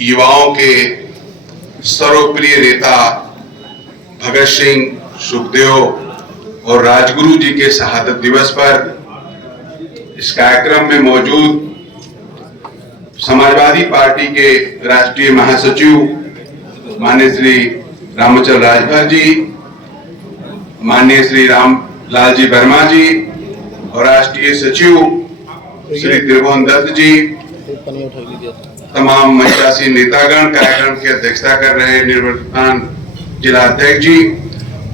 युवाओं के सर्वप्रिय नेता भगत सिंह, सुखदेव और राजगुरु जी के शहादत दिवस पर इस कार्यक्रम में मौजूद समाजवादी पार्टी के राष्ट्रीय महासचिव माननीय श्री रामचंद्र राजभर जी, माननीय श्री रामलाल जी वर्मा जी और राष्ट्रीय सचिव श्री त्रिभुवन दत्त जी, तमाम मंचासीन नेतागण, कार्यक्रम की अध्यक्षता कर रहे निवर्तमान जिला अध्यक्ष जी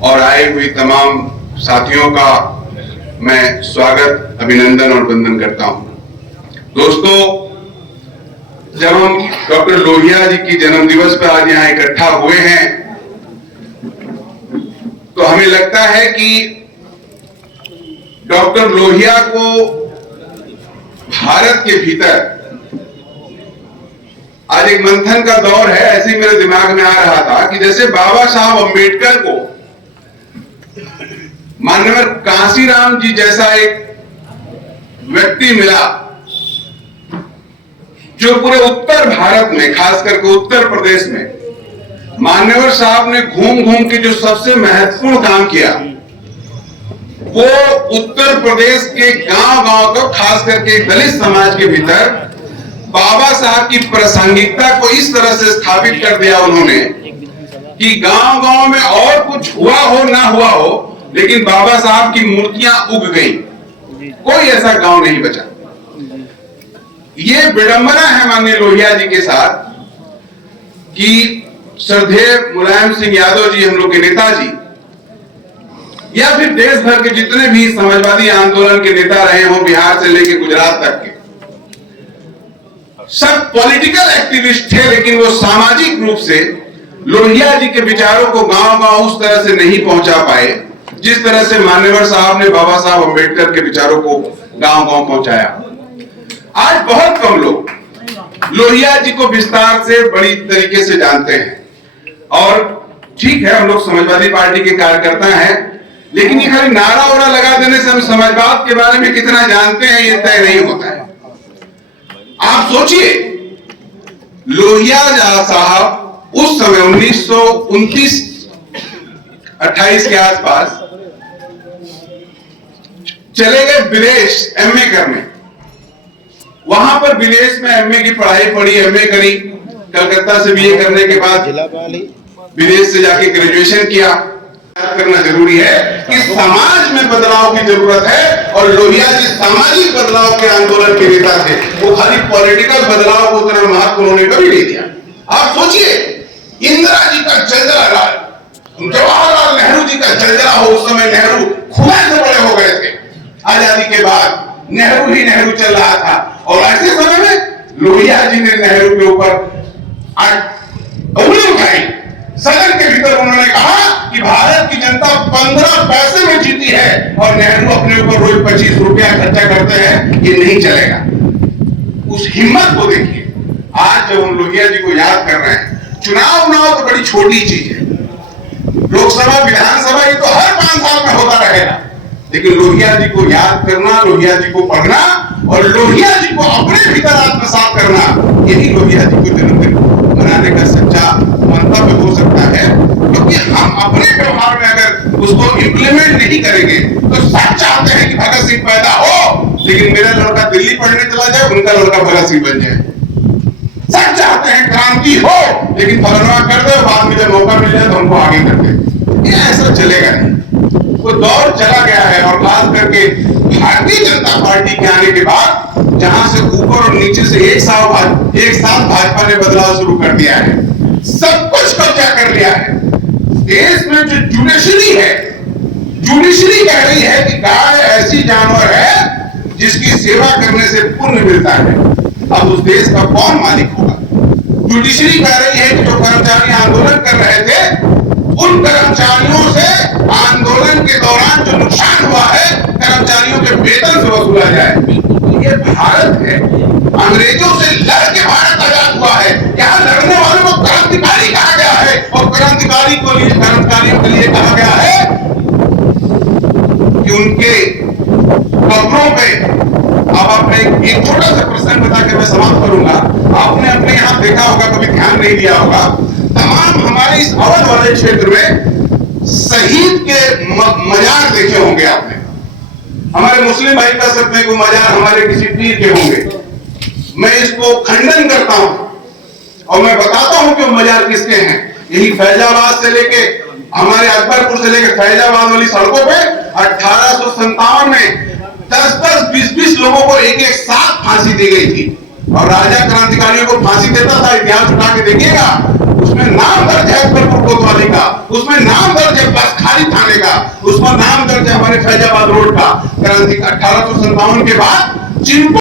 और आए हुए तमाम साथियों का मैं स्वागत, अभिनंदन और वंदन करता हूं। दोस्तों, जब हम डॉक्टर लोहिया जी की जन्म दिवस पर आज यहाँ इकट्ठा हुए हैं तो हमें लगता है कि डॉक्टर लोहिया को भारत के भीतर आज एक मंथन का दौर है। ऐसे ही मेरे दिमाग में आ रहा था कि जैसे बाबा साहब अंबेडकर को माननीय कांशीराम जी जैसा एक व्यक्ति मिला जो पूरे उत्तर भारत में, खास करके उत्तर प्रदेश में मान्यवर साहब ने घूम घूम के जो सबसे महत्वपूर्ण काम किया वो उत्तर प्रदेश के गांव-गांव को, खास करके दलित समाज के भीतर बाबा साहब की प्रासंगिकता को इस तरह से स्थापित कर दिया उन्होंने कि गांव-गांव में और कुछ हुआ हो ना हुआ हो, लेकिन बाबा साहब की मूर्तियां उग गई, कोई ऐसा गांव नहीं बचा। ये विडंबना है माननीय लोहिया जी के साथ कि श्रद्धेय मुलायम सिंह यादव जी, हम लोग के नेताजी, या फिर देश भर के जितने भी समाजवादी आंदोलन के नेता रहे हों, बिहार से लेकर गुजरात तक के, सब पॉलिटिकल एक्टिविस्ट थे, लेकिन वो सामाजिक रूप से लोहिया जी के विचारों को गांव-गांव उस तरह से नहीं पहुंचा पाए जिस तरह से मान्यवर साहब ने बाबा साहब अंबेडकर के विचारों को गांव-गांव पहुंचाया। आज बहुत कम लोग लोहिया जी को विस्तार से, बड़ी तरीके से जानते हैं। और ठीक है, हम लोग समाजवादी पार्टी के कार्यकर्ता हैं, लेकिन ये खाली नारा वारा लगा देने से हम समाजवाद के बारे में कितना जानते हैं ये तय नहीं होता है। आप सोचिए, लोहिया साहब उस समय 1929-28 के आसपास चले गए विदेश एमए करने। वहां पर विदेश में एमए की पढ़ाई पढ़ी, एमए करी, कलकत्ता से बीए करने के बाद विदेश से जाके ग्रेजुएशन किया। करना जरूरी है कि समाज में बदलाव की जरूरत है और लोहिया जी सामाजिक बदलाव के आंदोलन के नेता थे। वो खाली पॉलिटिकल बदलाव को उतना महत्व उन्होंने कभी नहीं दिया। आप सोचिए, इंदिरा जी का जलजला, जवाहरलाल नेहरू जी का जलजला हो, उस समय नेहरू खुदा से बड़े हो गए थे। आजादी के बाद नेहरू ही नेहरू चल रहा था और ऐसे समय में लोहिया जी ने नेहरू के ऊपर उंगली उठाई। सदन के भीतर उन्होंने कहा कि भारत की जनता 15 पैसे में जीती है और नेहरू अपने ऊपर रोज 25 रुपया खर्चा करते हैं, ये नहीं चलेगा। उस हिम्मत को देखिए। आज जब हम लोहिया जी को याद कर रहे हैं, चुनाव तो बड़ी छोटी चीज है, लोकसभा विधानसभा ये तो हर 5 साल में होता रहेगा, लेकिन लोहिया जी को याद करना, लोहिया जी को पढ़ना और लोहिया जी को अपने भीतर आत्मसात करना, यही लोहिया जी को जन्मदिन मनाने का सच्चा मंतव्य हो सकता है। क्योंकि हम अपने व्यवहार में अगर उसको इम्प्लीमेंट नहीं करेंगे तो सब चाहते हैं कि भगत सिंह पैदा हो, लेकिन मेरा लड़का दिल्ली पढ़ने चला जाए, उनका लड़का भगत सिंह बन जाए। सब चाहते हैं क्रांति हो, लेकिन फलनवा कर दो, बाद में जब मौका मिल जाए तो हमको आगे कर दे। ये ऐसा चलेगा नहीं। वो दौर चला गया है और खास करके भारतीय जनता पार्टी के आने के बाद जहां से ऊपर और नीचे से एक साथ भाजपा ने बदलाव शुरू कर दिया है, सब कुछ कब्जा कर लिया है। देश में जो जुडिशरी है, जुडिशरी कह रही है कि गाय ऐसी जानवर है जिसकी सेवा करने से पुण्य मिलता है। अब उस देश का कौन मालिक होगा? जुडिशरी कह रही है कि जो कर्मचारी आंदोलन कर रहे थे, उन कर्मचारियों से आंदोलन के दौरान जो नुकसान हुआ है, कर्मचारियों के वेतन से वसूला जाए। ये भारत है, अंग्रेजों से लड़ के भारत आजाद हुआ है। यहाँ लड़ने वालों को क्रांतिकारी कहा गया है और कर्मचारियों के लिए कहा गया है कि उनके कब्रों पे। अब आपने एक छोटा सा प्रसंग बता के मैं समाप्त करूंगा। आपने अपने यहाँ देखा होगा नहीं दिया होगा, तमाम हमारे इस अवध वाले क्षेत्र में शहीद के मजार देखे होंगे आपने। हमारे मुस्लिम भाई कह सकते हैं कि मजार हमारे किसी पीर के होंगे। मैं इसको खंडन करता हूं और मैं बताता हूं कि वो मजार किसके हैं। यही फैजाबाद से लेके हमारे अकबरपुर से लेके फैजाबाद वाली सड़कों पे 1857 में 10-10, 20-20 लोगों को एक एक साथ फांसी दी गई थी। और राजा क्रांतिकारियों को फांसी देता था, इतिहास उठा के देखिएगा, उसमें नाम दर्ज है अकबरपुर कोतवाली का, उसमें नाम दर्ज है बसखाली थाने का, उसमें नाम दर्ज है हमारे फैजाबाद रोड का। क्रांति 1857 के बाद जिनको